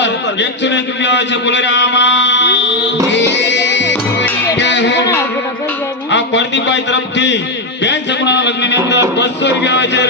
અંદર 101 રૂપિયા આવે છે બોલો રામા આ પરદીપભાઈ તરફથી બેન સગુણાના લગ્નની અંદર 200 રૂપિયા આવે છે